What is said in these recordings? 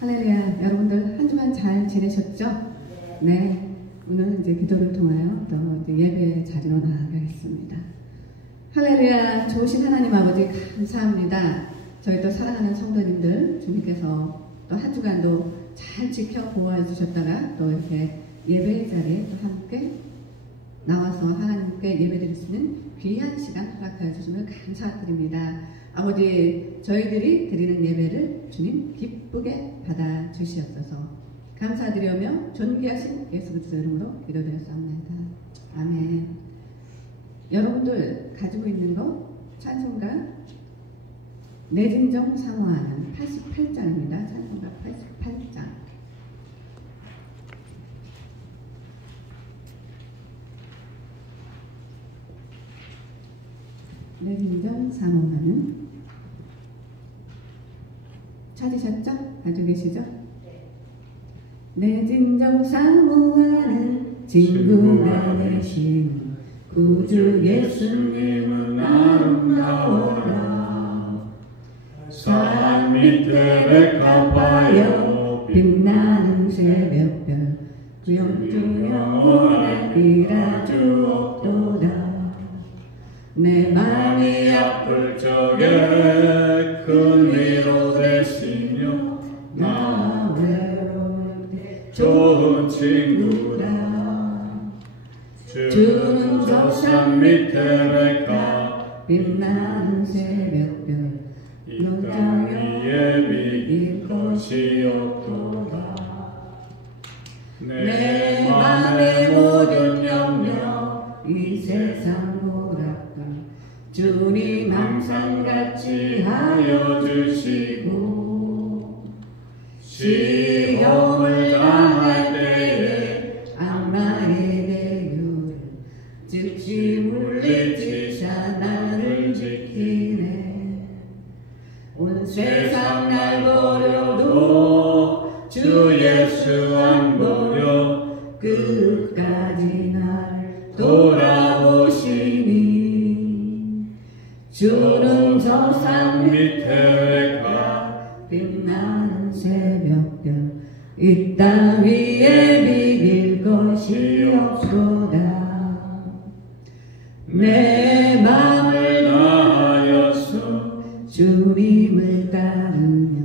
할렐루야. 여러분들 한 주간 잘 지내셨죠? 네. 오늘 이제 기도를 통하여 또 이제 예배 자리로 나아가겠습니다. 할렐루야. 좋으신 하나님 아버지 감사합니다. 저희 또 사랑하는 성도님들 주님께서 또 한 주간도 잘 지켜 보호해 주셨다가 또 이렇게 예배 자리에 또 함께 나와서 하나님께 예배 드릴 수 있는 귀한 시간 허락하여 주심을 감사드립니다. 아버지, 저희들이 드리는 예배를 주님 기쁘게 받아 주시옵소서. 감사드리며 존귀하신 예수 그리스도 이름으로 기도드렸사옵나이다. 아멘. 여러분들 가지고 있는 거 찬송가 내 진정 사모하는 88장입니다. 찬송가 88장. 내 진정 사모하는 찾으셨죠? 가지고 계시죠? 내 진정 사모하는 친구가 되신 구주 예수님은 아름다워라. 산 밑에 백합하여 빛나는 새벽별 주영 영원한 이라 주옵도다. 내 맘이 아플 적에 큰 위로 되시며 나 외로울 때 좋은 친구다. 주는 저 산 밑에 백합 빛나는 새벽별 이 땅 위에 비길 것이 없도다. 내 맘의 모든 염려 이 세상 보라까 주님 항상 같이 하여 주시고 시험을 당할 때에 악마의 대유를 즉시 물리치사 나를 지키네. 온 세상 날 버려도 주 예수 안 버려 끝까지 날 돌아보시니. 주는 저 산 밑에 백합 빛나는 새벽별 이 땅 위에 비길 것이 없도다. 내 맘을 다하여서 주님을 따르며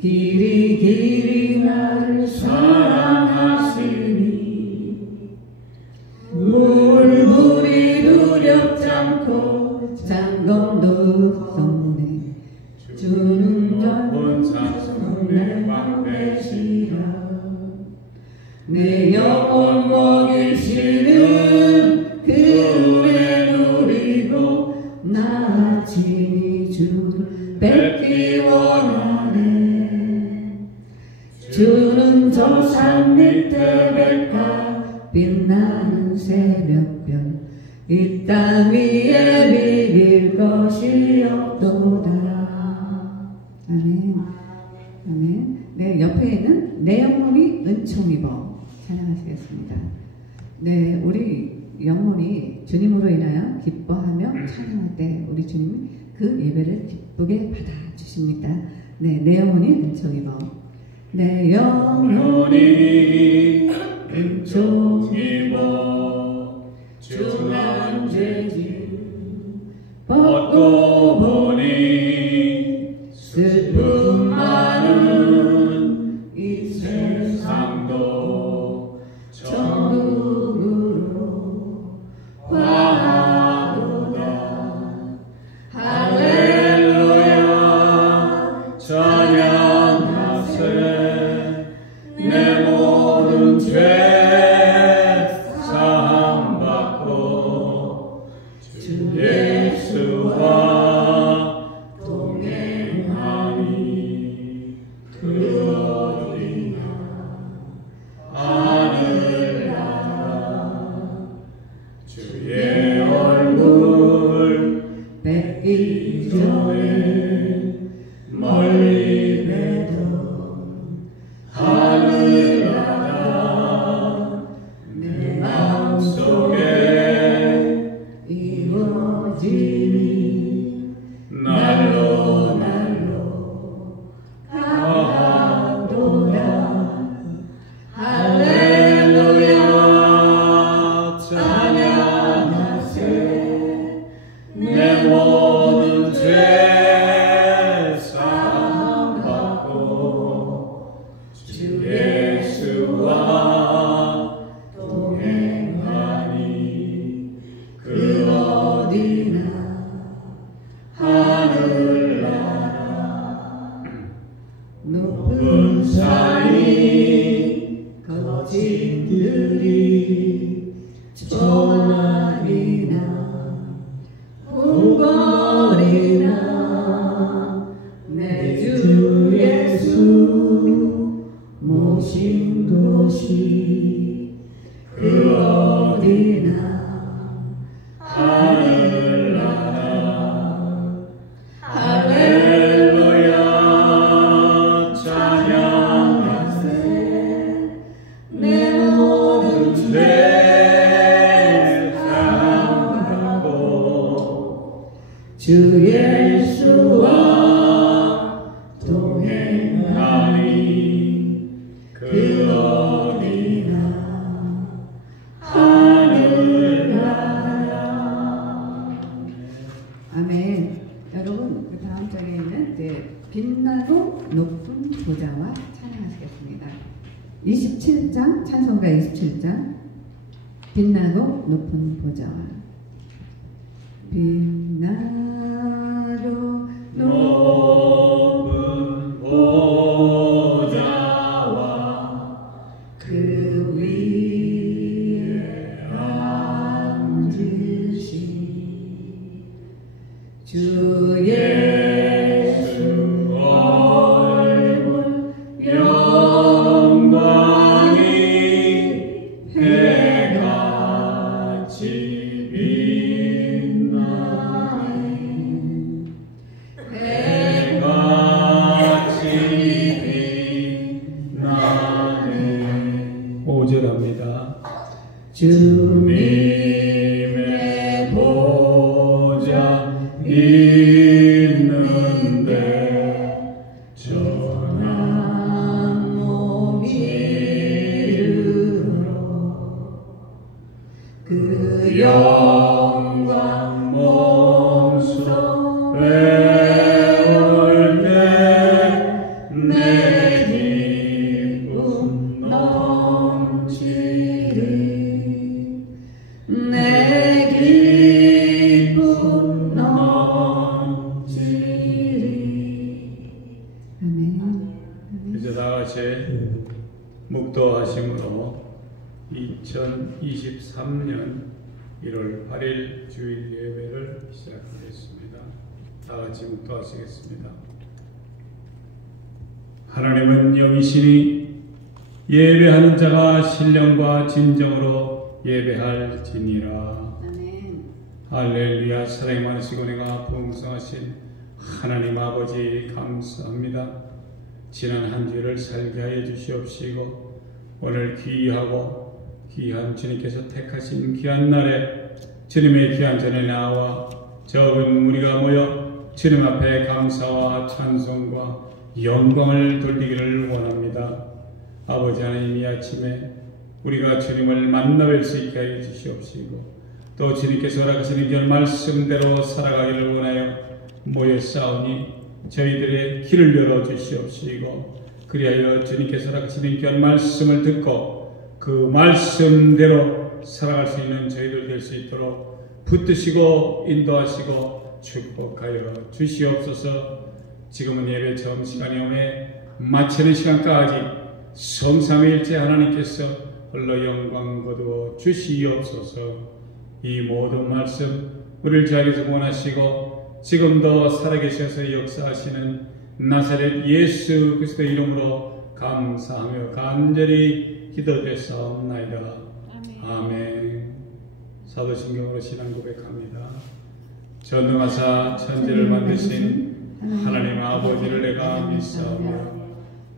길이 길이 나를 사랑하시니. 물불이 두렵지 않고 장검도 없었네. 주는 높은 산성 내 방패시라. 내 영혼 먹이시는 그 은혜 누리고 나 친히 주를 뵙기 원하네. 주는 저 산 밑에 백합 빛나는 새벽별 이 땅 위에 비길 것이 없도다. 아멘. 아멘. 네, 옆에 있는 내 영혼이 은총 입어 찬양하시겠습니다. 네, 우리 영혼이 주님으로 인하여 기뻐하며 찬양할 때 우리 주님 그 예배를 기쁘게 받아주십니다. 네, 내 영혼이 은총 입어. 내 영혼이 은총 입어 중한 죄짐 벗고 보니 슬픔 많은 이 세상도 천국으로 화하도다. 할렐루야 찬양하세. 내 모든 죄 사함받고 주 예수와 동행하니 그 어디나 하늘나라. 주의 얼굴 뵙기 전에 멀리 뵈던 하늘나라 내 마음속에 이루어지니. 내 모든 죄 사함받고 주 예수와 동행하니 그 어디나 하늘나라 높은 산이 거친들이 전하리나 궁궐이나 내 주 예수 모신 곳이 그 어디나 하늘나라 할렐루야 찬양하세 내 모든 죄 사함받고 주 예수와 동행하니 그 어디나 하늘나라. 아멘. 여러분, 그 다음 장에 있는 이제 빛나고 높은 보좌와 찬양하시겠습니다. 27장, 찬송가 27장. 빛나고 높은 보좌와. 빛나고 높은 보좌와 그 위에 앉으신 주 예수 얼굴 영광이 해같이 빛나네 해같이 빛나네 5절합니다. 주님의 보좌 있는데 전한 몸 이르러 그 영광 몸소 배울 때 내 기쁨 넘치리 내 기쁨 넘치리. 아멘. 이제 다 같이 묵도하심으로 2023년 1월 8일 주일 예배를 시작하겠습니다. 다 같이 묵도하시겠습니다. 하나님은 영이시니 예배하는 자가 신령과 진정으로 예배할지니라. 아멘. 할렐루야. 사랑이 많으시고 은혜가 풍성하신 하나님 아버지 감사합니다. 지난 한 주를 살게 하여 주시옵시고 오늘 귀하고 귀한 주님께서 택하신 귀한 날에 주님의 귀한 전에 나와 적은 무리가 모여 주님 앞에 감사와 찬송과 영광을 돌리기를 원합니다. 아버지 하나님, 이 아침에 우리가 주님을 만나뵐 수 있게 하여 주시옵시고 또 주님께서 허락하시는 귀한 말씀대로 살아가기를 원하여 모였사오니 저희들의 길을 열어 주시옵시고 그리하여 주님께서 허락하시는 귀한 말씀을 듣고 그 말씀대로 살아갈 수 있는 저희들 될 수 있도록 붙드시고 인도하시고 축복하여 주시옵소서. 지금은 예배 처음 시간이 오매 마치는 시간까지 성삼위일체 하나님께서 홀로 영광 거두어 주시옵소서. 이 모든 말씀 우리를 저에게서 원하시고 지금도 살아계셔서 역사하시는 나사렛 예수 그리스도의 이름으로 감사하며 간절히 기도드렸사옵나이다. 아멘. 사도신경으로 신앙 고백합니다. 전능하사 천지를 만드신 하나님 아버지를 내가 믿사오며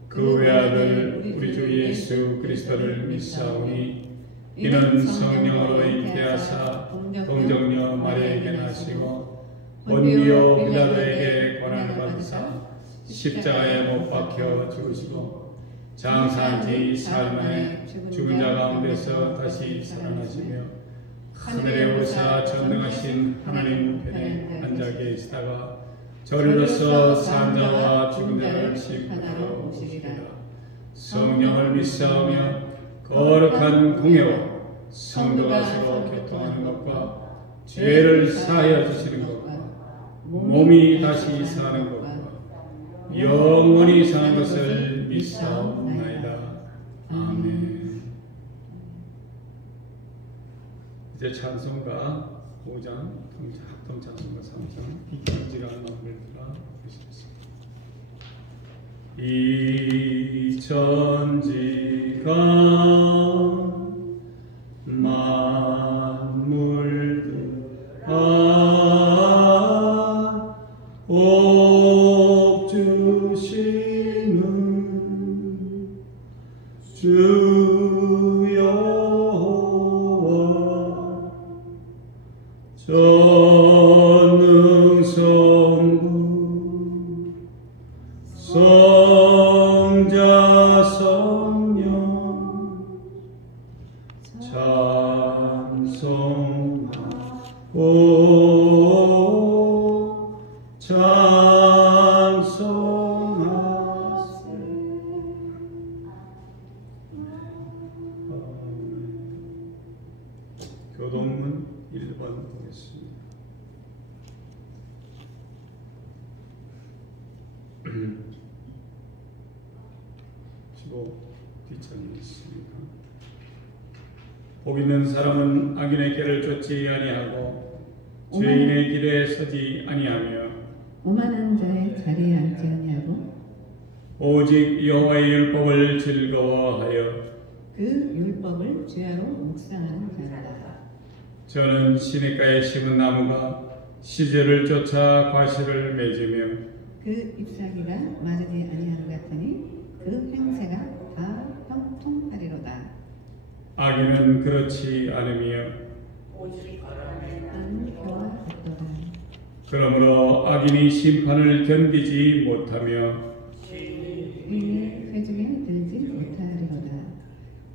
그 외아들 우리 주 예수 그리스도를 믿사오니 이는 성령으로 잉태하사 동정녀 마리아에게 나시고 본디오 빌라도에게 고난을 받으사 십자가에 못 박혀 죽으시고 장사한 지 사흘 만에 죽은 자 가운데서 다시 살아나시며 하늘에 오사 전능하신 하나님 편에 앉아 계시다가 저리로서 산 자와 죽은 자를 심판하러 오시리라. 성령을 믿사오며 거룩한 공예와 성도가 서로 교통하는 것과 죄를 사하여 주시는 것과 몸이 다시 사는 것과 영원히 사는 것을 믿사옵나이다. 아멘. 이제 찬송가 5장 합동 찬송가 3장 비경지가 나물들아 보시겠습니다. 이 천지가 만물들아 복 주시는 주 여호와 전능성부 성자 성령 찬송하오 찬송하세. 교동문 1번 보겠습니다. 뒷전이 있습니다. 복 있는 사람은 악인의 길을 쫓지 아니하고 죄인의 길에 서지 아니하며 오만한 자의 자리에 앉지 아니하고 오직 여호와의 율법을 즐거워하여 그 율법을 주야로 묵상하는 자라. 저는 시냇가에 심은 나무가 시절을 쫓아 과실을 맺으며 그 잎사귀가 마르지 아니하는 같으니 그 행세가 다 형통하리로다. 악인은 그렇지 않으며 오직 나는 그와 같도다. 그러므로 악인이 심판을 견디지 못하며 의인의 회중에 들지 못하리로다.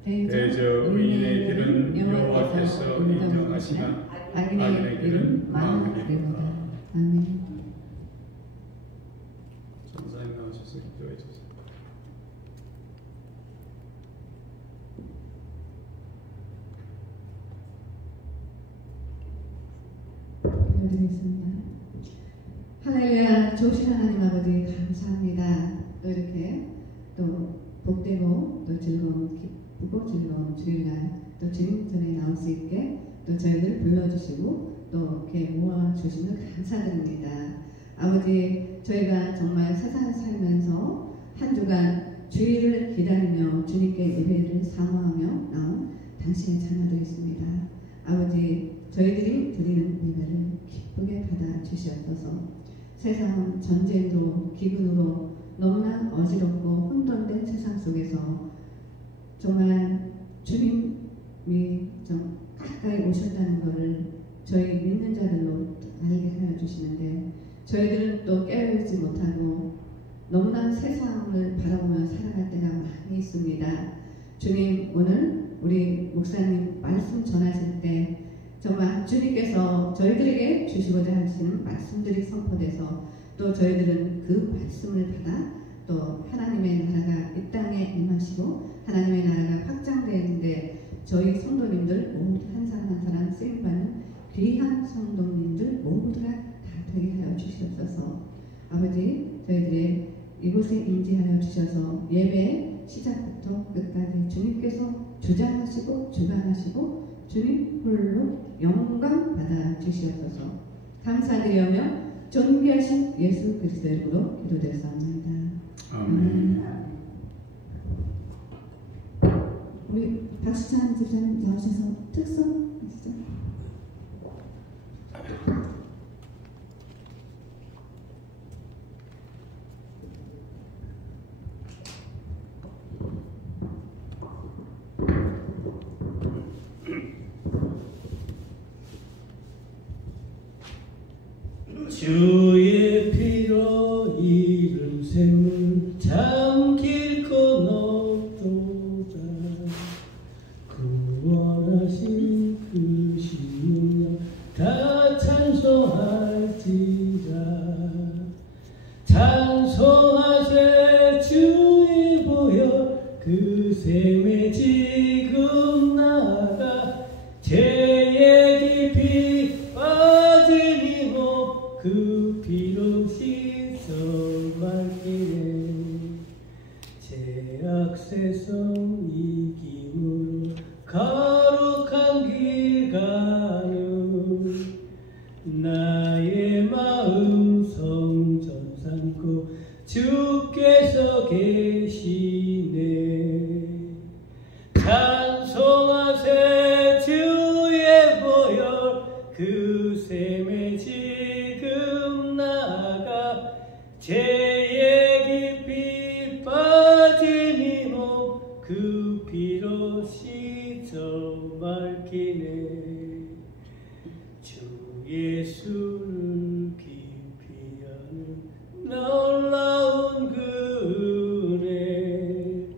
대저 의인의 길은 여호와께서 인정하시나 악인의 길은 망하리로다. 아멘. 전사님 나오셔서 기도해 주세요. 기도드리겠습니다. 할렐루야. 좋으신 하나님 아버지 감사합니다. 또 이렇게 또 복되고 또 기쁘고 즐거운 주일날 또 주님 전에 나올 수 있게 또 저희들 불러주시고 또 이렇게 모아주시면 감사드립니다. 아버지, 저희가 정말 세상을 살면서 한 주간 주일을 기다리며 주님께 예배를 사모하며 나온 당신의 자녀들이십니다. 아버지, 저희들이 드리는 예배를 기쁘게 받아주시옵소서. 세상은 전쟁으로 기근으로 너무나 어지럽고 혼돈된 세상 속에서 정말 주님이 좀 가까이 오신다는 것을 저희 믿는 자들로 알게 하여 주시는데 저희들은 또 깨어있지 못하고 너무나 세상을 바라보며 살아갈 때가 많이 있습니다. 주님, 오늘 우리 목사님 말씀 전하실 때 정말 주님께서 저희들에게 주시고자 하시는 말씀들이 선포돼서 또 저희들은 그 말씀을 받아 또 하나님의 나라가 이 땅에 임하시고 하나님의 나라가 확장되는데 저희 성도님들 모두 한 사람 한 사람 쓰임받는 귀한 성도님들 모두가 다 되게 하여 주시옵소서. 아버지, 저희들의 이곳에 임재하여 주셔서 예배 시작부터 끝까지 주님께서 주장하시고 주관하시고 주님 홀로 영광 받아 주시옵소서. 감사드리며 존귀하신 예수 그리스도의 이름으로 기도드렸습니다. 아멘. 우리 박수찬 집사님 나오셔서 특선 하시죠. 주의 피로 이룬 샘을 잠길 것 없도다. 구원하신 그 신 그 피로 씻어 맑히네. 죄악 세상 이김으로 거룩한 길 가는 나의 마음 성전 삼고 주께서 계시네. 찬송하세 주의 보혈 그 샘에 지금 나아가 죄의 깊이 빠진 이 몸 그 피로 씻어 맑히네. 주 예수를 깊이 아는 놀라운 그 은혜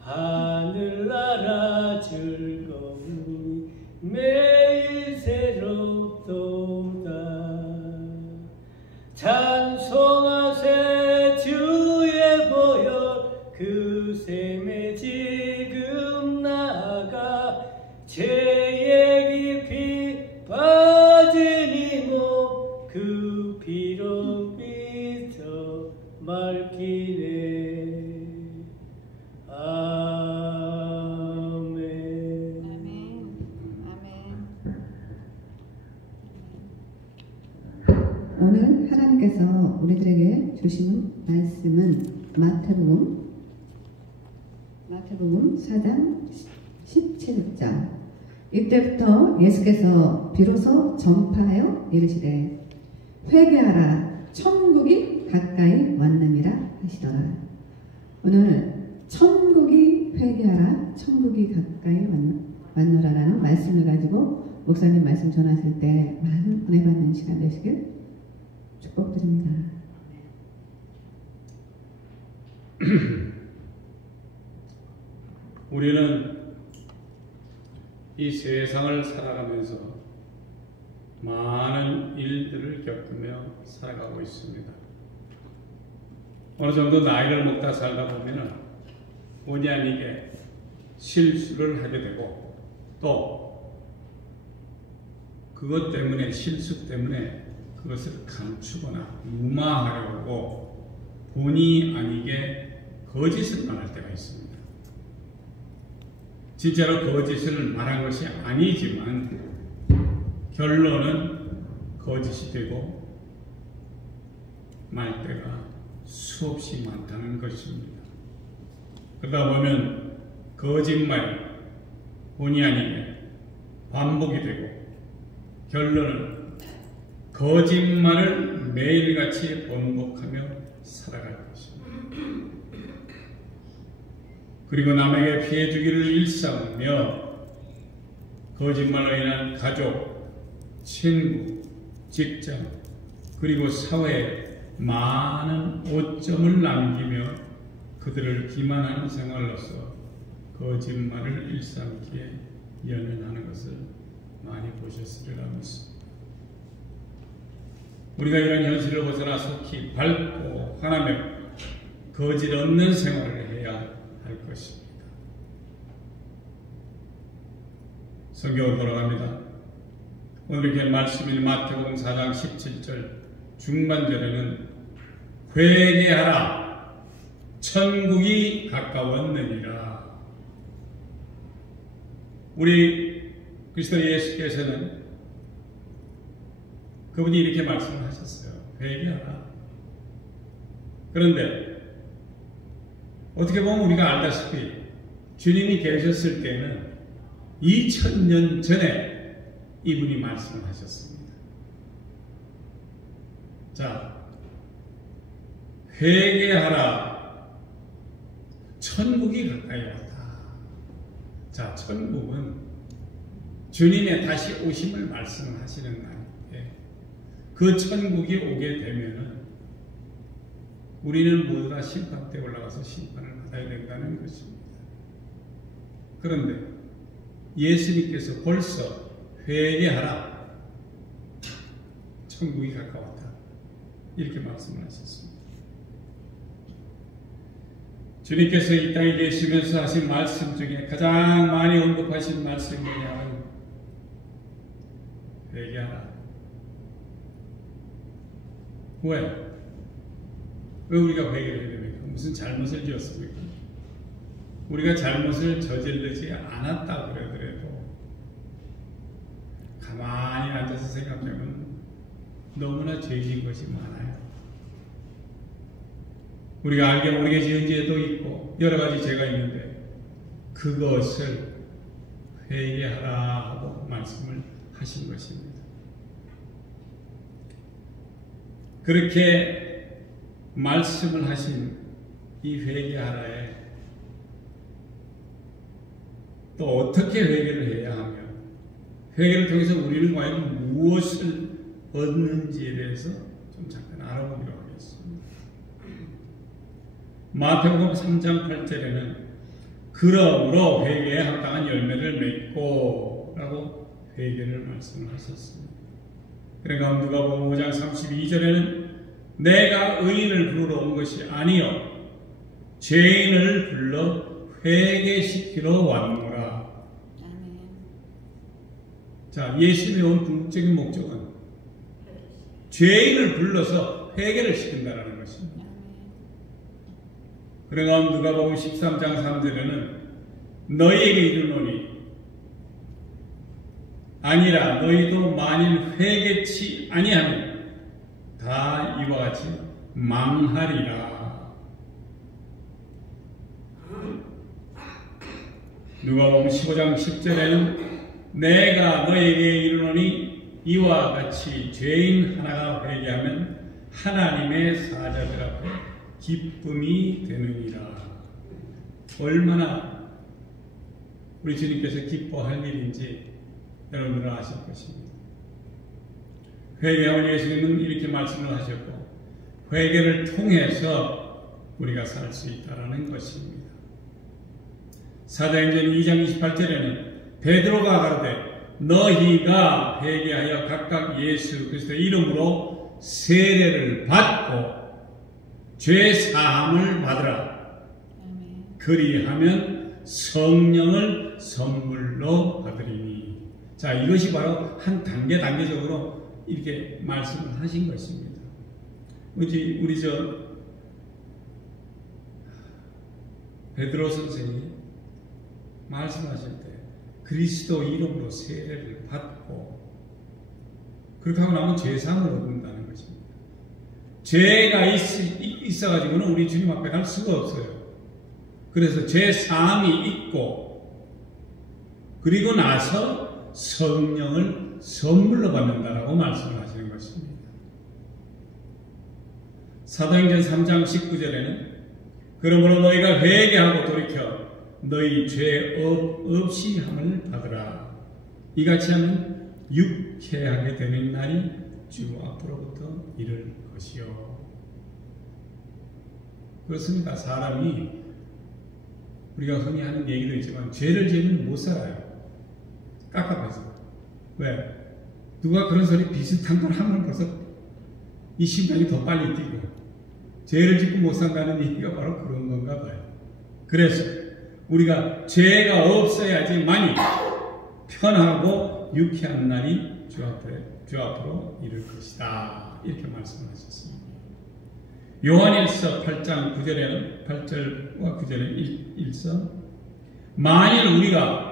하늘나라 즐거움이 매일 새롭도다. 찬송하세 주의 보혈 그 샘에 지금 나아가 죄의 깊이 빠진 이 몸 그 피로 빗어 맑히네. 아멘. 오늘 하나님께서 우리들에게 주시는 말씀은 마태복음 4장 17절. 이때부터 예수께서 비로소 전파하여 이르시되 회개하라 천국이 가까이 왔느니라 하시더라. 오늘 천국이 회개하라 천국이 가까이 왔노라라는 말씀을 가지고 목사님 말씀 전하실 때 많은 은혜 받는 시간 되시길 축복드립니다. 우리는 이 세상을 살아가면서 많은 일들을 겪으며 살아가고 있습니다. 어느 정도 나이를 먹다 살다 보면은 본의 아니게 실수를 하게 되고 또 그것 때문에 실수 때문에 그것을 감추거나 무마하려고 하고 본의 아니게 거짓을 말할 때가 있습니다. 진짜로 거짓을 말한 것이 아니지만 결론은 거짓이 되고 말때가 수없이 많다는 것입니다. 그러다 보면 거짓말이 본의 아니게 반복이 되고 결론은 거짓말을 매일같이 번복하며 살아갈 것입니다. 그리고 남에게 피해 주기를 일삼으며 거짓말로 인한 가족, 친구, 직장, 그리고 사회에 많은 오점을 남기며 그들을 기만하는 생활로서 거짓말을 일삼기에 연연하는 것을 많이 보셨으리라 믿습니다. 우리가 이런 현실을 벗어나 속히 밝고 화나며 거짓 없는 생활을 해야 할 것입니다. 성경으로 돌아갑니다. 오늘 이렇게 말씀인 마태복음 4장 17절 중반절에는 회개하라 천국이 가까웠느니라. 우리 그리스도 예수께서는 그분이 이렇게 말씀을 하셨어요. 회개하라. 그런데 어떻게 보면 우리가 알다시피 주님이 계셨을 때는 2000년 전에 이분이 말씀을 하셨습니다. 자, 회개하라 천국이 가까이 왔다. 자, 천국은 주님의 다시 오심을 말씀하시는 날인데 그 천국이 오게 되면은 우리는 모두 다 심판대에 올라가서 심판을 받아야 된다는 것입니다. 그런데 예수님께서 벌써 회개하라 천국이 가까웠다 이렇게 말씀을 하셨습니다. 주님께서 이 땅에 계시면서 하신 말씀 중에 가장 많이 언급하신 말씀이 뭐냐면 회개하라. 왜? 왜 우리가 회개를 해야 됩니까? 무슨 잘못을 지었습니까? 우리가 잘못을 저지르지 않았다 그러더라도 가만히 앉아서 생각하면 너무나 죄진 것이 많아요. 우리가 알게 모르게 지은 죄도 있고 여러 가지 죄가 있는데 그것을 회개하라 하고 말씀을 하신 것입니다. 그렇게 말씀을 하신 이 회개하라에 또 어떻게 회개를 해야 하며 회개를 통해서 우리는 과연 무엇을 얻는지에 대해서 좀 잠깐 알아보기로 하겠습니다. 마태복음 3장 8절에는 그러므로 회개에 합당한 열매를 맺고 라고 회개를 말씀하셨습니다. 그러니까 누가복음 5장 32절에는 내가 의인을 부르러 온 것이 아니요 죄인을 불러 회개시키러 왔노라. 자, 예수님이 온 궁극적인 목적은 죄인을 불러서 회개를 시킨다는 것입니다. 그러나 누가복음 13장 3절에는 너희에게 이르노니 아니라 너희도 만일 회개치 아니하면 다 이와 같이 망하리라. 누가복음 15장 10절에는 내가 너희에게 이르노니 이와 같이 죄인 하나가 회개하면 하나님의 사자들 앞에 기쁨이 되느니라. 얼마나 우리 주님께서 기뻐할 일인지 여러분들은 아실 것입니다. 회개하는 예수님은 이렇게 말씀을 하셨고 회개를 통해서 우리가 살 수 있다는 것입니다. 사도행전 2장 28절에는 베드로가 가로되 너희가 회개하여 각각 예수 그리스도의 이름으로 세례를 받고 죄 사함을 받으라. 그리하면 성령을 선물로 받으리니. 자, 이것이 바로 한 단계적으로 이렇게 말씀을 하신 것입니다. 우리 베드로 선생이 말씀하실 때 그리스도 이름으로 세례를 받고 그렇게 하고 나면 죄사함을 얻는다는 것입니다. 죄가 있어가지고는 우리 주님 앞에 갈 수가 없어요. 그래서 죄사함이 있고 그리고 나서 성령을 선물로 받는다라고 말씀을 하시는 것입니다. 사도행전 3장 19절에는 그러므로 너희가 회개하고 돌이켜 너희 죄 없이 함을 받으라. 이같이 하면 유쾌하게 되는 날이 주 앞으로부터 이를 것이요. 그렇습니다. 사람이 우리가 흔히 하는 얘기도 있지만 죄를 지으면 못 살아요. 깝깝해서. 왜? 누가 그런 소리 비슷한 걸 하면 벌써 이 심장이 더 빨리 뛰고 죄를 짓고 못 산다는 얘기가 바로 그런 건가 봐요. 그래서 우리가 죄가 없어야지만이 편하고 유쾌한 날이 주 앞으로 이를 것이다. 이렇게 말씀하셨습니다. 요한일서 8장 9절에는 8절과 9절에 일서 만일 우리가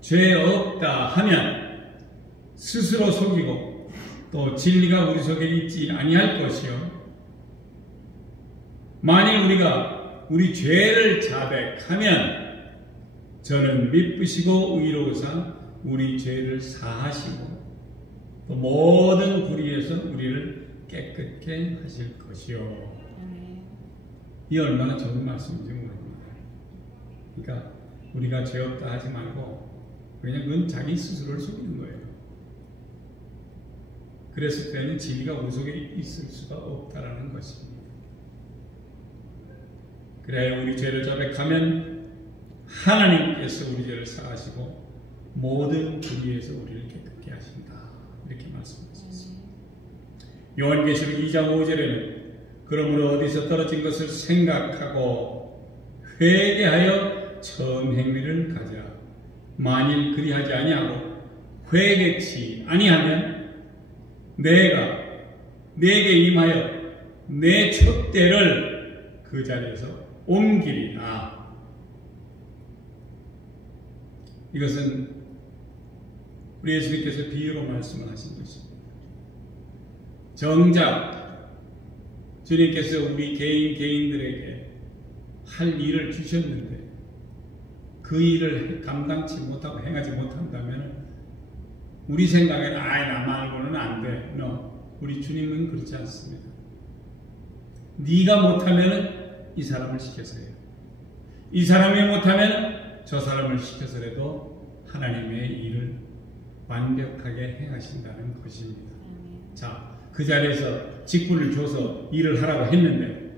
죄 없다 하면 스스로 속이고 또 진리가 우리 속에 있지 아니할 것이요 만일 우리가 우리 죄를 자백하면 저는 미쁘시고 의로우사 우리 죄를 사하시고 또 모든 불의에서 우리를 깨끗게 하실 것이요. 이 얼마나 좋은 말씀인지 모릅니다. 그러니까 우리가 죄 없다 하지 말고 그냥 그건 자기 스스로를 속이는 거예요. 그랬을 때는 진리가 우리 속에 있을 수가 없다라는 것입니다. 그래야 우리 죄를 자백하면 하나님께서 우리 죄를 사하시고 모든 불의에서 우리를 깨끗게 하신다. 이렇게 말씀하셨습니다. 요한계시록 2장 5절에는 그러므로 어디서 떨어진 것을 생각하고 회개하여 처음 행위를 가져라. 만일 그리하지 아니하고 회개치 아니하면 내가 네게 임하여 내 촛대를 그 자리에서 옮기리라. 이것은 우리 예수님께서 비유로 말씀을 하신 것입니다. 정작 주님께서 우리 개인들에게 할 일을 주셨는데 그 일을 감당치 못하고 행하지 못한다면 우리 생각에는 나 말고는 안 돼. 우리 주님은 그렇지 않습니다. 네가 못하면 이 사람을 시켜서 해요. 이 사람이 못하면 저 사람을 시켜서라도 하나님의 일을 완벽하게 행하신다는 것입니다. 자, 그 자리에서 직분을 줘서 일을 하라고 했는데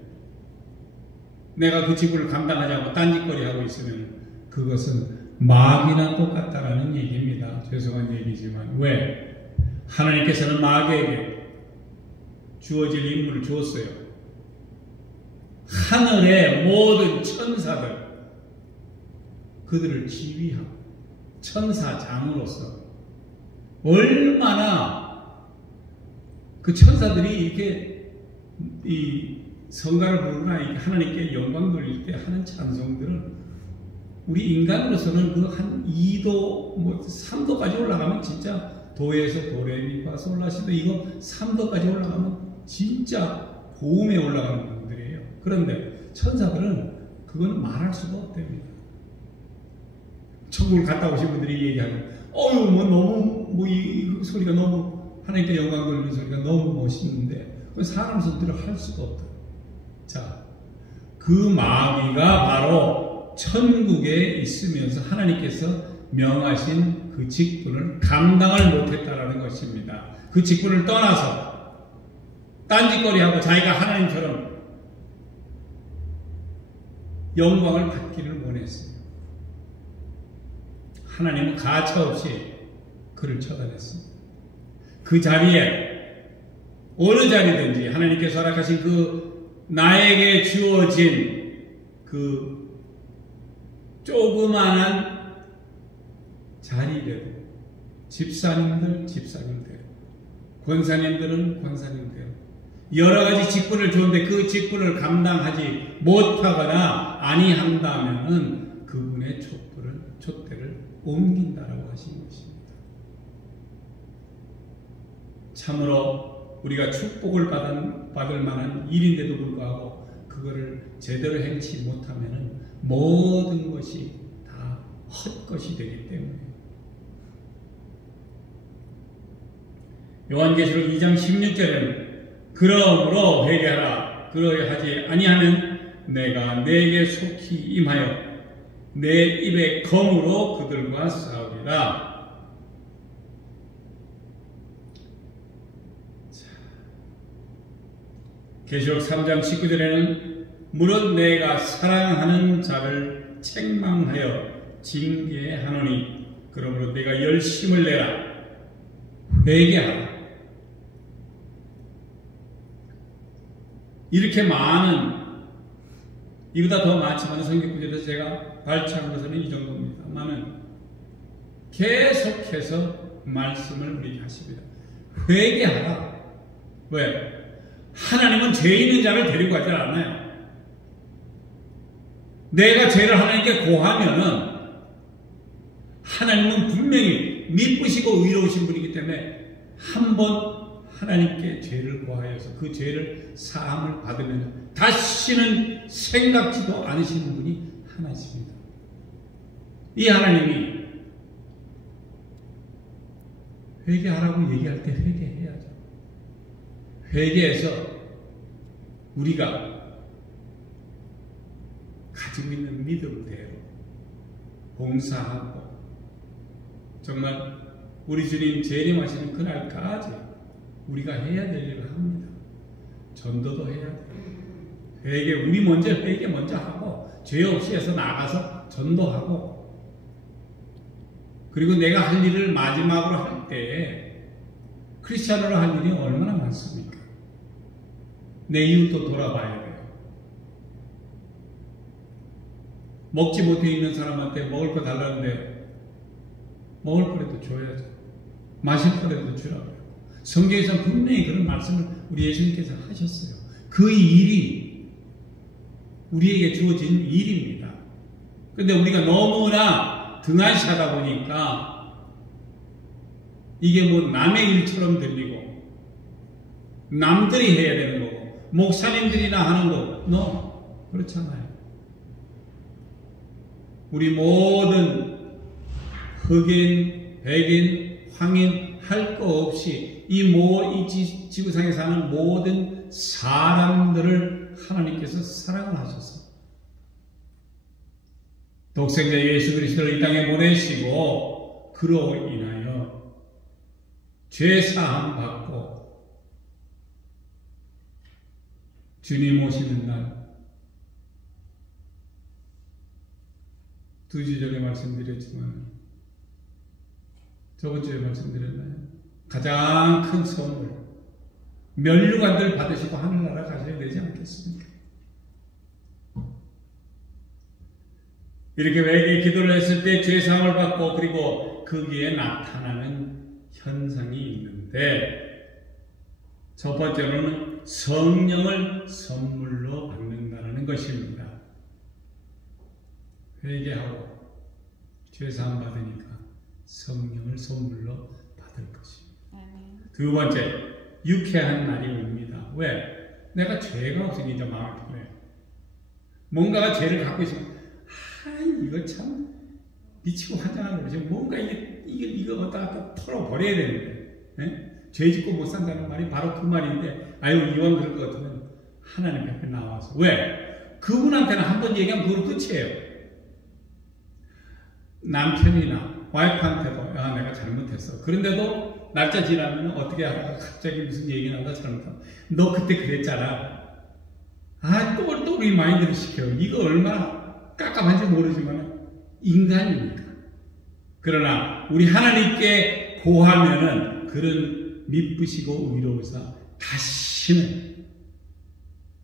내가 그 직분을 감당하지 않고 딴짓거리 하고 있으면 그것은 마귀나 똑같다라는 얘기입니다. 죄송한 얘기지만 왜? 하나님께서는 마귀에게 주어질 임무를 주었어요. 하늘의 모든 천사들 그들을 지휘하고 천사장으로서 얼마나 그 천사들이 이렇게 이 성가를 부르거나 하나님께 영광 돌릴 때 하는 찬송들은 우리 인간으로서는 그 한 2도, 3도까지 올라가면 진짜 도에서 도레미파 솔라시도 이거 3도까지 올라가면 진짜 고음에 올라가는 분들이에요. 그런데 천사들은 그건 말할 수가 없답니다. 천국을 갔다 오신 분들이 얘기하는 너무 이 소리가 너무 하나님께 영광 돌리는 소리가 너무 멋있는데 그건 사람 손들을 할 수가 없다. 자, 그 마귀가 바로 천국에 있으면서 하나님께서 명하신 그 직분을 감당을 못했다라는 것입니다. 그 직분을 떠나서 딴짓거리하고 자기가 하나님처럼 영광을 받기를 원했어요. 하나님은 가차없이 그를 처단했습니다. 그 자리에 어느 자리든지 하나님께서 허락하신 그 나에게 주어진 그 조그만한 자리대로 집사님들 권사님들은 권사님대로 여러 가지 직분을 주는데 그 직분을 감당하지 못하거나 아니한다면은 그분의 촛대를 옮긴다라고 하신 것입니다. 참으로 우리가 축복을 받을 만한 일인데도 불구하고 그거를 제대로 행치 못하면은 모든 것이 다 헛것이 되기 때문에 요한계시록 2장 16절에는 그러므로 회개하라. 그러하지 아니하면 내가 내게 속히 임하여 내 입의 검으로 그들과 싸우리라. 계시록 3장 19절에는 무릇 내가 사랑하는 자를 책망하여 징계하노니 그러므로 내가 열심을 내라. 회개하라. 이렇게 많은 이보다 더 많지만 성경 구절에서 제가 발췌한 것은 이 정도입니다만은 계속해서 말씀을 우리에게 하십니다. 회개하라. 왜? 하나님은 죄 있는 자를 데리고 가지 않아요. 내가 죄를 하나님께 고하면은 하나님은 분명히 미쁘시고 의로우신 분이기 때문에 한번 하나님께 죄를 고하여서 그 죄를 사함을 받으면 다시는 생각지도 않으시는 분이 하나십니다. 이 하나님이 회개하라고 얘기할 때 회개해야죠. 회개해서 우리가 가지고 있는 믿음대로 봉사하고 정말 우리 주님 재림하시는 그날까지 우리가 해야 될 일을 합니다. 전도도 해야 돼요. 회개, 우리 먼저 회개 먼저 하고 죄 없이 해서 나가서 전도하고 그리고 내가 할 일을 마지막으로 할 때 크리스찬으로 할 일이 얼마나 많습니까? 내 이웃도 돌아봐야 돼요. 먹지 못해 있는 사람한테 먹을 거 달라는데 먹을 거라도 줘야죠. 마실 거라도 주라고요. 성경에서 분명히 그런 말씀을 우리 예수님께서 하셨어요. 그 일이 우리에게 주어진 일입니다. 그런데 우리가 너무나 등한시하다 보니까 이게 뭐 남의 일처럼 들리고 남들이 해야 되는 거고 목사님들이나 하는 거고 그렇잖아요. 우리 모든 흑인, 백인, 황인 할 거 없이 이 지구상에 사는 모든 사람들을 하나님께서 사랑을 하셔서 독생자 예수 그리스도를 이 땅에 보내시고 그로 인하여 죄 사함 받고 주님 오시는 날, 2주 전에 말씀드렸지만 저번 주에 말씀드렸나요? 가장 큰 선물, 면류관들 받으시고 하늘나라 가셔야 되지 않겠습니까? 이렇게 외계 기도를 했을 때 죄사함을 받고 그리고 거기에 나타나는 현상이 있는데, 첫 번째로는 성령을 선물로 받는다는 것입니다. 회개하고 죄사함 받으니까 성령을 선물로 받을 것입니다. 두 번째, 유쾌한 날이 옵니다. 왜? 내가 죄가 없으니 이제 마음이 편해요. 뭔가가 죄를 갖고 있으면 이거 참 미치고 환장하는 거지. 뭔가 이거 갖다 털어버려야 되는데, 죄 짓고 못 산다는 말이 바로 그 말인데, 이왕 그럴 것 같으면 하나님 앞에 나와서. 왜? 그분한테는 한 번 얘기하면 그걸 끝이에요. 남편이나 와이프한테도 내가 잘못했어. 그런데도 날짜 지나면 어떻게 하다가 갑자기 무슨 얘기 나다 잘못하고, 너 그때 그랬잖아. 또 리마인드를 시켜. 이거 얼마나 깝깝한지 모르지만 인간이니까. 그러나 우리 하나님께 고하면은 그런 미쁘시고 의로우사 다시는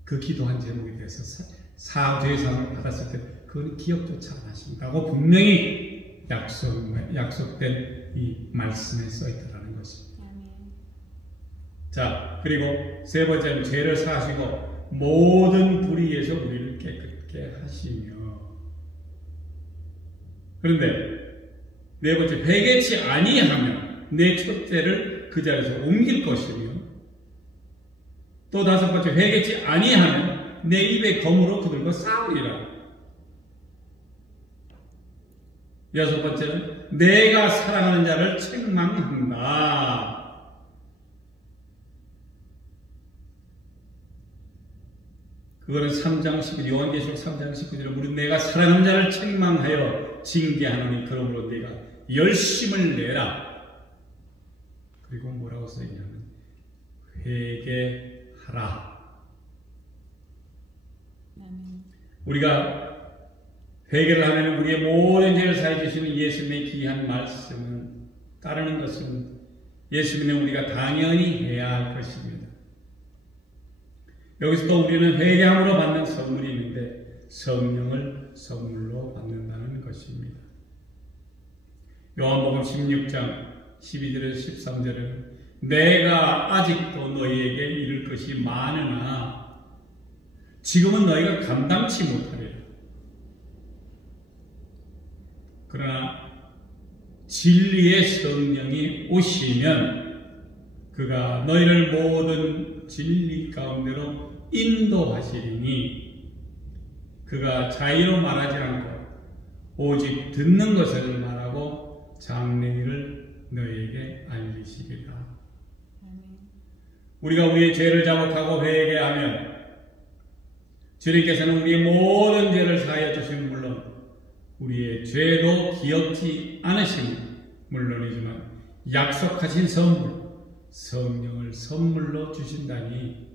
그 기도한 제목에 대해서 죄사함을 받았을 때 그건 기억조차 안 하신다고 분명히 약속된 이 말씀에 써있다는 것입니다. 자, 그리고 세 번째는 죄를 사하시고 모든 불의에서 우리를 깨끗게 하시며, 그런데 네 번째, 회개치 아니하면 내 촛대를 그 자리에서 옮길 것이며, 또 다섯 번째, 회개치 아니하면 내 입에 검으로 그들과 싸우리라. 여섯 번째는 내가 사랑하는 자를 책망한다. 그거는 3장 19절, 요한계시록 3장 19절에 우리 내가 사랑하는 자를 책망하여 징계하노니 그러므로 내가 열심을 내라. 그리고 뭐라고 써있냐면 회개하라. 우리가 회개를 하면 우리의 모든 죄를 사해 주시는 예수님의 귀한 말씀은 따르는 것은 예수님은 우리가 당연히 해야 할 것입니다. 여기서 또 우리는 회개함으로 받는 선물이 있는데 성령을 선물로 받는다는 것입니다. 요한복음 16장 12절에서 13절에는 내가 아직도 너희에게 이를 것이 많으나 지금은 너희가 감당치 못하리라. 그러나 진리의 성령이 오시면 그가 너희를 모든 진리 가운데로 인도하시리니 그가 자의로 말하지 않고 오직 듣는 것을 말하고 장래 일을 너희에게 알리시리라. 우리가 우리의 죄를 자복하고 회개하면 주님께서는 우리의 모든 죄를 사하여 주시는 물론 우리의 죄도 기억지 않으시는 물론이지만 약속하신 선물, 성령을 선물로 주신다니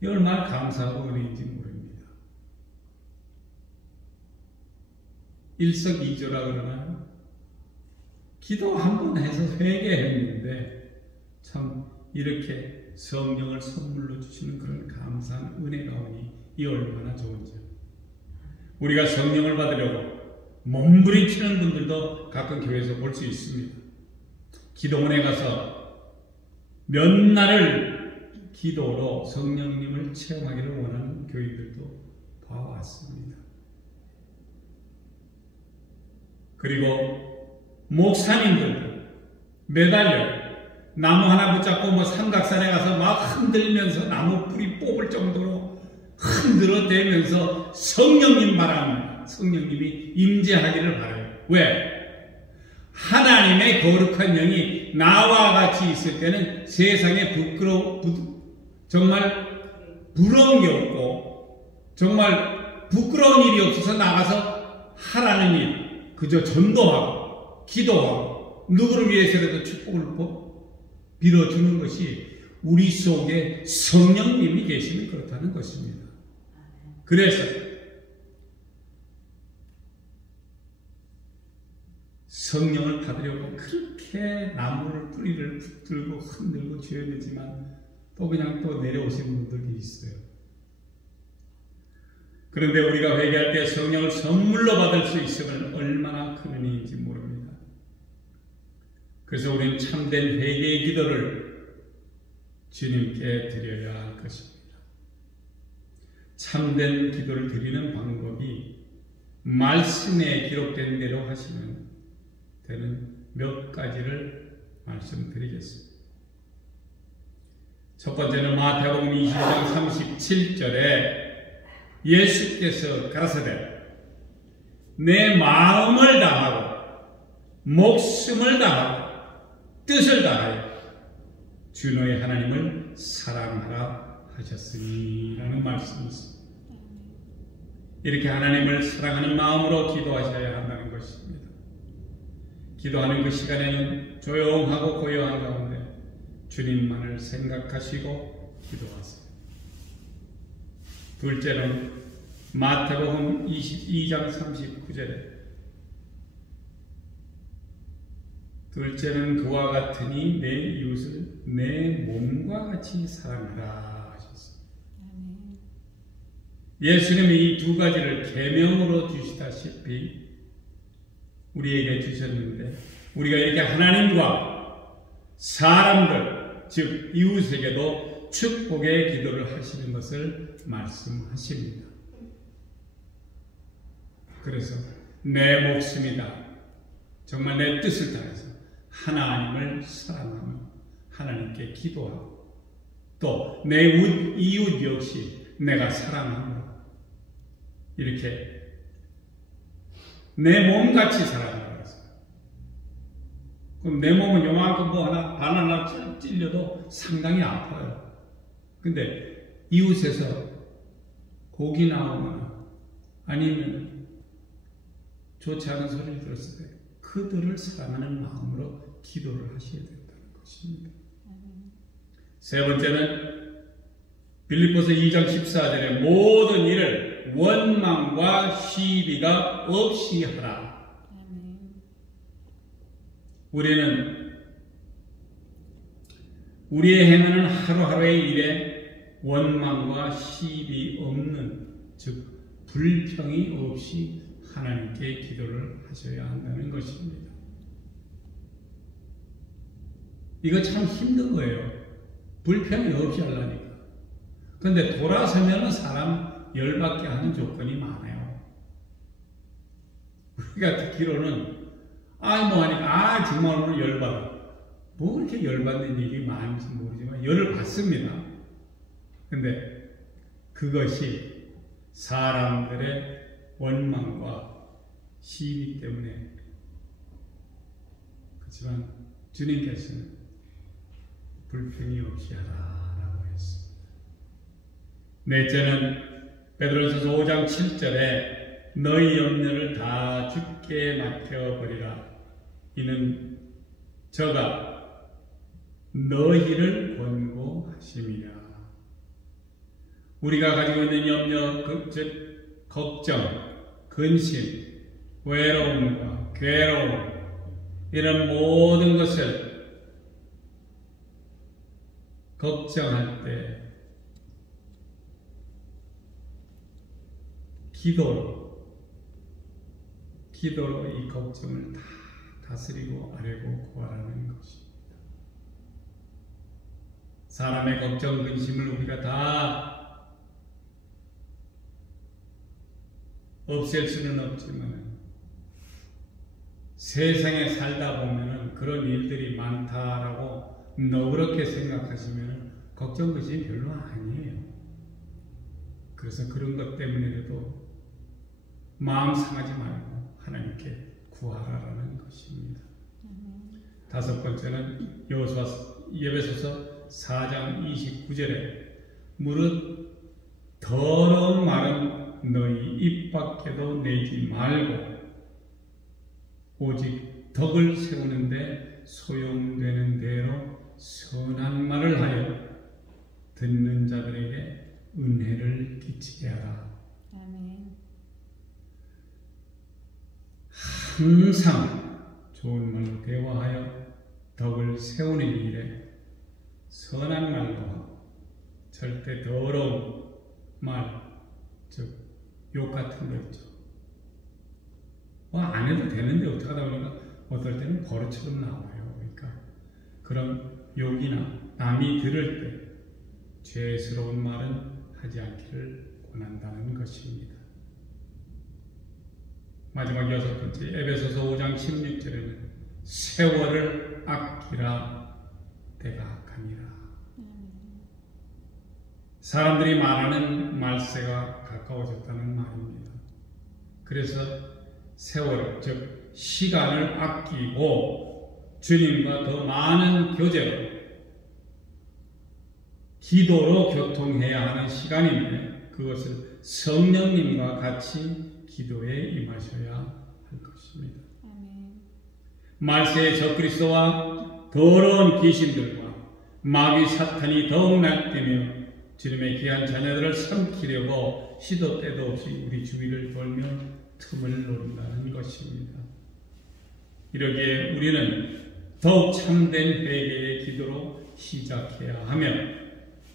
이 얼마나 감사하고 은혜인지 모릅니다. 일석이조라 그러나 기도 한 번 해서 회개했는데 참 이렇게 성령을 선물로 주시는 그런 감사한 은혜가 오니 이 얼마나 좋은지요. 우리가 성령을 받으려고 몸부림치는 분들도 가끔 교회에서 볼 수 있습니다. 기도원에 가서 몇 날을 기도로 성령님을 체험하기를 원하는 교인들도 봐왔습니다. 그리고 목사님들도 매달려 나무 하나 붙잡고 삼각산에 가서 막 흔들면서 나무 뿌리 뽑을 정도로 흔들어대면서 성령님 바랍니다. 성령님이 임재하기를 바라요. 왜? 하나님의 거룩한 영이 나와 같이 있을 때는 세상에 정말 부러운 게 없고 정말 부끄러운 일이 없어서 나가서 하라는 일, 그저 전도하고 기도하고 누구를 위해서라도 축복을 빌어주는 것이 우리 속에 성령님이 계시면 그렇다는 것입니다. 그래서 성령을 받으려고 그렇게 나무를 뿌리를 붙들고 흔들고 쥐어야 되지만 또 그냥 또 내려오시는 분들이 있어요. 그런데 우리가 회개할 때 성령을 선물로 받을 수 있으면 얼마나 큰 은혜인지 모릅니다. 그래서 우리는 참된 회개의 기도를 주님께 드려야 할 것입니다. 참된 기도를 드리는 방법이 말씀에 기록된 대로 하시면 되는 몇 가지를 말씀드리겠습니다. 첫 번째는 마태복음 22장 37절에 예수께서 가라사대 내 마음을 다하고 목숨을 다하고 뜻을 다하여 주 너의 하나님을 사랑하라 하셨으니 라는 말씀이 있습니다. 이렇게 하나님을 사랑하는 마음으로 기도하셔야 한다는 것입니다. 기도하는 그 시간에는 조용하고 고요한 가운데 주님만을 생각하시고 기도하세요. 둘째는 마태복음 22장 39절에 둘째는 그와 같으니 내 이웃을 내 몸과 같이 사랑하라 하셨습니다. 예수님이 이 두 가지를 계명으로 주시다시피 우리에게 주셨는데 우리가 이렇게 하나님과 사람들 즉 이웃에게도 축복의 기도를 하시는 것을 말씀하십니다. 그래서 내 목숨이다. 정말 내 뜻을 다해서 하나님을 사랑하며 하나님께 기도하고 또 내 이웃 역시 내가 사랑합니다. 이렇게 내 몸같이 살아가는 것입니다. 그럼 내 몸은 요만큼 바나나 찔려도 상당히 아파요. 근데 이웃에서 고기 나오거나 아니면 좋지 않은 소리를 들었을 때 그들을 사랑하는 마음으로 기도를 하셔야 된다는 것입니다. 세 번째는 빌립보서 2장 14절에 모든 일을 원망과 시비가 없이 하라. 우리는 우리의 행하는 하루하루의 일에 원망과 시비 없는 즉 불평이 없이 하나님께 기도를 하셔야 한다는 것입니다. 이거 참 힘든 거예요. 불평이 없이 하려니까. 그런데 돌아서면 사람 열받게 하는 조건이 많아요. 우리가 듣기로는 뭐하니까 정말 오늘 열받아. 뭐 그렇게 열받는 일이 많은지 모르지만 열을 받습니다. 근데 그것이 사람들의 원망과 시비 때문에 그렇지만 주님께서는 불평이 없이 하라라고 했습니다. 넷째는 베드로전서 5장 7절에 너희 염려를 다 주께 맡겨버리라. 이는 저가 너희를 권고하심이라. 우리가 가지고 있는 염려, 즉 걱정, 근심, 외로움과 괴로움 이런 모든 것을 걱정할 때 기도로 이 걱정을 다 다스리고 아뢰고 구하라는 것입니다. 사람의 걱정, 근심을 우리가 다 없앨 수는 없지만 세상에 살다 보면 그런 일들이 많다라고 너그럽게 생각하시면 걱정, 근심이 별로 아니에요. 그래서 그런 것 때문에라도 마음 상하지 말고 하나님께 구하라라는 것입니다. 다섯 번째는 에베소서 4장 29절에 무릇 더러운 말은 너희 입 밖에도 내지 말고 오직 덕을 세우는데 소용되는 대로 선한 말을 하여 듣는 자들에게 은혜를 끼치게 하라. 아멘. 항상 좋은 말로 대화하여 덕을 세우는 일에 선한 말로 하고 절대 더러운 말, 즉 욕 같은 거 있죠. 안 해도 되는데 어떻게 하다 보니까 어떨 때는 버릇처럼 나와요. 그러니까 그런 욕이나 남이 들을 때 죄스러운 말은 하지 않기를 권한다는 것입니다. 마지막 여섯 번째, 에베소서 5장 16절에는 세월을 아끼라 때가 악하니라. 사람들이 말하는 말세가 가까워졌다는 말입니다. 그래서 세월을, 즉 시간을 아끼고 주님과 더 많은 교제로 기도로 교통해야 하는 시간인데 그것을 성령님과 같이 기도에 임하셔야 할 것입니다. 말세의 적그리스도와 더러운 귀신들과 마귀 사탄이 더욱 날뛰며 주님의 귀한 자녀들을 삼키려고 시도 때도 없이 우리 주위를 돌며 틈을 노린다는 것입니다. 이러기에 우리는 더욱 참된 회개의 기도로 시작해야 하며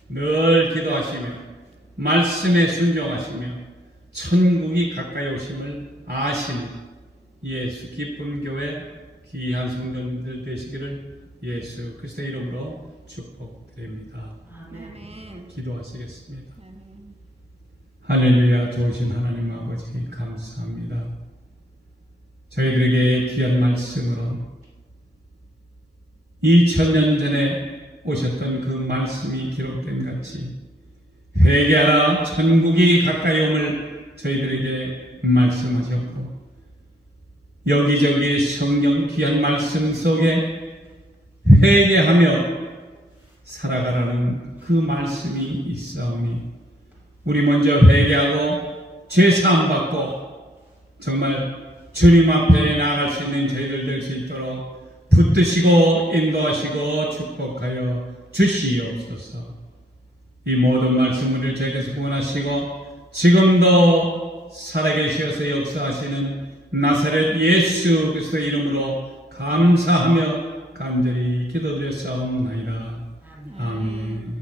늘 기도하시며 말씀에 순종하시며 천국이 가까이 오심을 아시는 예수 기쁜 교회 귀한 성도님들 되시기를 예수 그리스도의 이름으로 축복드립니다. 아멘. 기도하시겠습니다. 아멘. 할렐루야. 좋으신 하나님 아버지 감사합니다. 저희들에게 귀한 말씀으로 2000년 전에 오셨던 그 말씀이 기록된 같이 회개하라 천국이 가까이 옴을 저희들에게 말씀하셨고 여기저기 성경 귀한 말씀 속에 회개하며 살아가라는 그 말씀이 있사오니 우리 먼저 회개하고 죄사함 받고 정말 주님 앞에 나아갈 수 있는 저희들 될 수 있도록 붙드시고 인도하시고 축복하여 주시옵소서. 이 모든 말씀을 저희에게서 구원하시고 지금도 살아계셔서 역사하시는 나사렛 예수 그리스도의 이름으로 감사하며 간절히 기도드렸사옵나이다. 아멘.